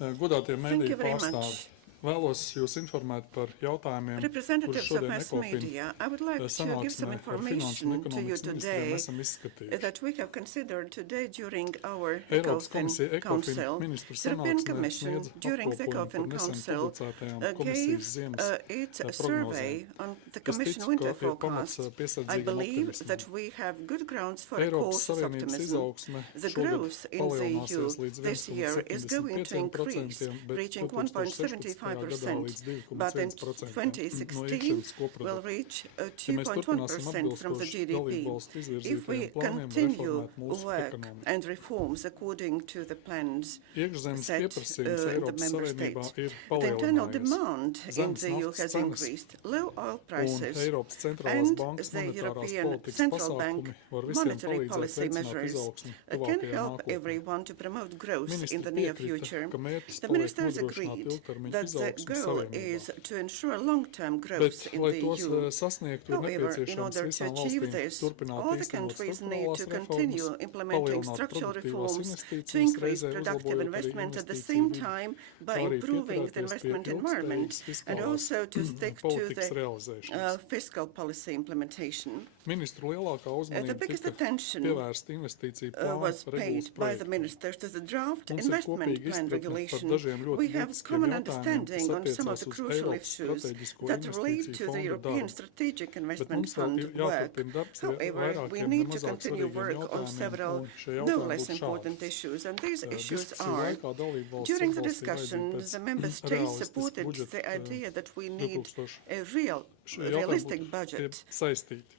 Godātie Thank you mediju very pārstāvi, much. vēlos jūs informēt par jautājumiem, kurus Representatives of šodien mass ECOFIN media, I would like to give some sanāksmē ar finanšu un information to you ekonomikas ministriem today esam izskatījuši. that we have considered today during our Eiropas komisija ECOFIN ECOFIN Council. ministru The European sanāksmē Commission sniedz during the apkopojumu par ECOFIN nesen Council publicētajām gave komisijas ziemas its prognozēm. survey on the Es Commission ticu, winter ka ir pamats forecast. I piesardzīgam believe optimismam. that we have good grounds for Eiropas cautious Savienības optimism. izaugsme The šogad growth in the EU palielināsies līdz this year is going to increase, 1,75%, bet reaching 2016. gadā 1.75%, līdz but in 2,1% no 2016 iekšzemes will koprodukta. reach Ja mēs turpināsim 2.1% from the atbilstoši GDP. dalībvalstu If we izvirzītajiem plāniem continue reformēt mūsu work ekonomiku. and reforms according to the plans Iekšzemes set pieprasījums in the Eiropas member Savienībā states, ir the internal palielinājies. demand in Zemes the EU naftas has cenas increased. Low oil un prices Eiropas centrālās and bankas the monetārās European politikas Central Bank pasākumi var visiem monetary palīdzēt policy veicināt measures izaugsmi can tuvākajā help nākotnē. everyone to promote growth Ministri in the near piekrita, future. ka mērķis The paliek ministers nodrošināt agreed ilgtermiņa that the izaugsmi goal Savienībā. is to ensure long-term Bet, growth in lai the tos EU. sasniegtu, ir However, in nepieciešams order to visām achieve valstīm this, turpināt all the īstenot countries need struktūrālās to continue reformas, implementing palielināt structural produktīvās reforms to investīcijas, increase reizē productive uzlabojot arī investment at the investīciju same vidi, time by kā arī improving the pieturēties pie investment environment ilgspējīgas and fiskālās also to stick to politikas the realizēšanas. fiscal policy implementation. Ministru lielākā The uzmanība biggest tika attention pievērsta investīciju plānu was regulas paid by the projektam. ministers to the draft Mums ir investment kopīga plan izpratne par regulation. dažiem ļoti We have būtiskiem common jautājumiem, understanding kas on some of attiecās the uz crucial Eiropas issues strateģisko that relate investīciju to the fonda European darbu. Strategic Bet Investment mums vēl Fund ir work. jāturpina darbs pie However, we vairākiem need to nemazāk continue svarīgiem work on jautājumiem, several un šie no jautājumi less būs important šādi. issues, and these issues Diskusiju are: laikā dalībvalstis during the atbalstīja discussion, vajadzību the pēc member states realistiska supported budžeta, the idea that we need 2000. a real, Šie jautājumi realistic būtu budget, saistīti.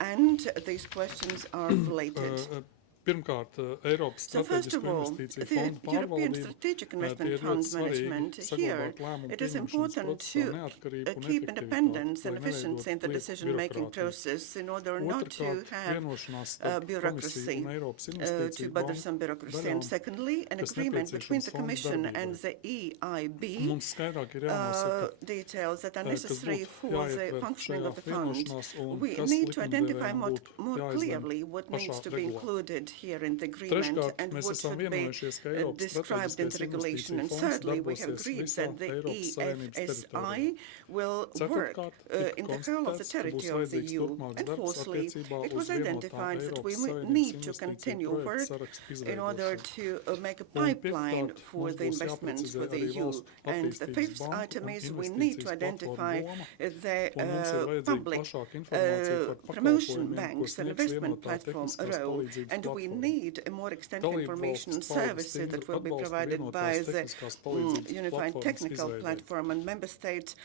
and these questions are related. Pirmkārt, Eiropas So first of strateģisko all, investīciju the fonda European pārvaldība. Strategic Tie Investment ir Fund ļoti svarīgi management. Here, saglabāt lēmumu it is pieņemšanas important procesā to neatkarību un keep efektivitāti, independence and lai efficiency in the neveidotu decision-making birokrātiju. process in order not to Otrkārt, have vienošanās starp bureaucracy, Komisiju un Eiropas to investīciju burdensome banku bureaucracy. And daļām, secondly, an kas agreement between the nepieciešams fonda Commission and darbībai. the EIB Mums skaidrāk ir jānosaka, details that are kas necessary būtu for the jāietver functioning šajā of the fund. vienošanās un We kas need to identify likumdevējiem more būtu clearly jāizlem what pašā needs to be regulā. included here in the agreement Treškārt, and mēs what esam should be vienojušies, ka Eiropas described in the strateģiskais regulation. And investīciju fonds thirdly, we have darbosies agreed visā that the Eiropas Savienības EFSI will work Ceturtkārt, in the whole of the konstatēts, ka būs territory of the vajadzīgs EU. turpmāks And darbs fourthly, attiecībā it uz was vienotā identified that we Eiropas Savienības need to investīciju continue projektu work sarakstu in order izveidošanu. to make a Un pipeline piektkārt, for mums the būs investments jāprecizē for the arī EU. valstu And the attīstības fifth banku item un is we need to investīcijas identify platformu loma, the un mums ir vajadzīga public plašāka informācija par promotion pakalpojumiem, ko banks and sniegs investment vienotā platform tehniskās role, palīdzības and we platforma. need a more extensive Dalību information valstis pauda services that stingru will be atbalstu provided by vienotās the tehniskās palīdzības Unified platformas Technical izveidei. Platform, and member states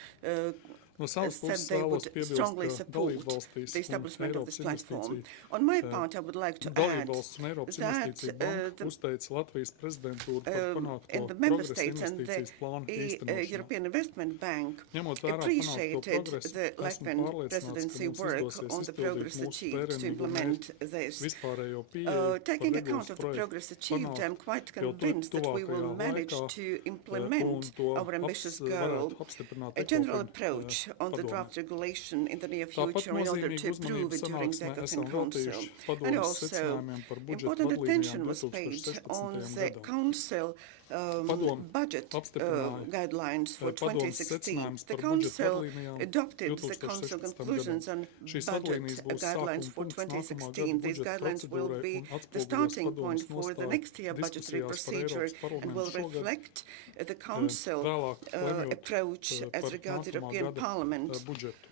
No savas said puses they vēlos would piebilst, strongly ka support dalībvalstīs the un establishment of this Eiropas platform. investīciju On my part, I would like to add dalībvalsts un Eiropas that investīciju banka uzteica Latvijas prezidentūru par in panākto the member progresu states and investīcijas plānu the īstenošanā. European Investment Bank Ņemot vērā panākto appreciated progresu, the esmu Latvian pārliecināts, presidency ka mums work izdosies on the izpildīt progress mūsu achieved to tērienīgo implement mērķi, this. vispārējo pieeju Taking par account regulas of the projektu progress achieved, I'm quite panākt jau convinced that we will tuvākajā manage laikā, to implement our ambitious goal, varētu apstiprināt a general ECOFIN, approach on the padomē. draft regulation in the near Tāpat future in order to nozīmīgu approve uzmanību it during the sanāksmē esam ECOFIN Council. veltījuši And padomes also, secinājumiem par budžeta important attention vadlīnijām was paid on 2016. the gadam. Council Padome budget apstiprināja guidelines for padomes 2016. secinājumus The par budžeta Council vadlīnijām adopted the Council 2016. conclusions gadam. on Šīs budget vadlīnijas būs guidelines sākuma for punkts nākamā 2016. gada These budžeta guidelines will procedūrai be un the atspoguļos starting point padomes for the nostāju next year budgetary diskusijās par procedure Eiropas and parlamentu will šogad. reflect the Council Vēlāk lemjot, approach as par regards the nākamā European gada, Parliament budžetu.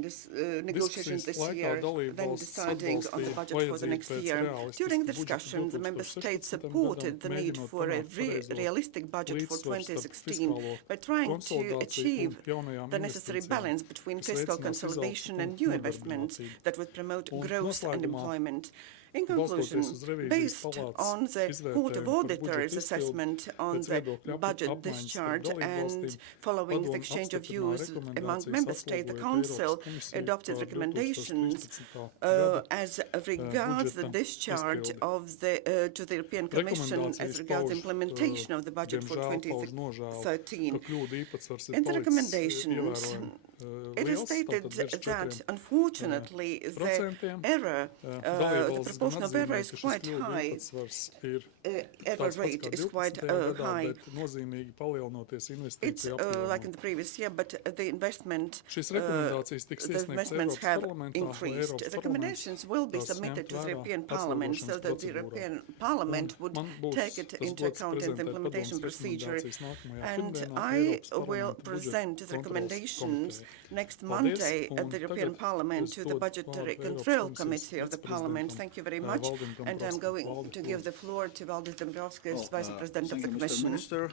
this negotiations this Diskusijas laikā year, then dalībvalstis deciding on the atbalstīja budget for the vajadzību next pēc year. realistiska During the budžeta discussion, the member states 2016. supported the gadam, need mēģinot for a panākt pareizo realistic budget for līdzsvaru starp 2016 fiskālo by trying to konsolidāciju achieve un jaunajām the necessary investīcijām, balance between kas fiscal veicinās consolidation izaugsmu and un new investments nodarbinātību. that would promote Un growth and noslēgumā, employment. In conclusion, balstoties uz revīzijas based palātas on the Court of izvērtējumu par Auditors budžeta assessment izpildi on pēc the viedokļu budget apmaiņas starp discharge dalībvalstīm, and following the padome exchange of apstiprināja views among rekomendācijas member states, the atspoguļot Council Eiropas komisiju adopted par recommendations 2013. gada as regards the budžeta discharge izpildi. of the to the European Commission as Rekomendācijas regards pauž, implementation of the budget for diemžēl pauž nožēlu, 2013. ka kļūdu īpatsvars ir In the palicis recommendations, ievērojami It is liels, stated tātad virs that, 4%. unfortunately, the procentiem. error, the Dalībvalstis gan proportion of error atzīmē, is ka šis quite kļūdu high. īpatsvars ir Error tāds pats rate kā is quite 12. gadā, high. bet nozīmīgi palielinoties It's investīciju like in apjomam. the previous year, but the investment, Šīs rekomendācijas tiks the iesniegtas investments Eiropas have parlamentā, lai increased. Eiropas The recommendations will be tās submitted ņemtu to the vērā European Parliament so atsaugošanas that the procedūrā. European Parliament would Man būs take it tas into gods account in the prezentēt implementation padomes procedure. rekomendācijas nākamajā And pirmdienā I Eiropas will Parlamenta present budžeta the kontroles recommendations komitejai. next Paldies, Monday at un the European tagad Parliament es to the dodu Budgetary vārdu Control Eiropas Committee of the komisijas Parliament. viceprezidentam, Thank you very much. Valdim And I'm Dombrovskis. going Valdi, to give the floor to Valdis Dombrovskis, Vice President of Thank the you, Mr. Commission. Minister.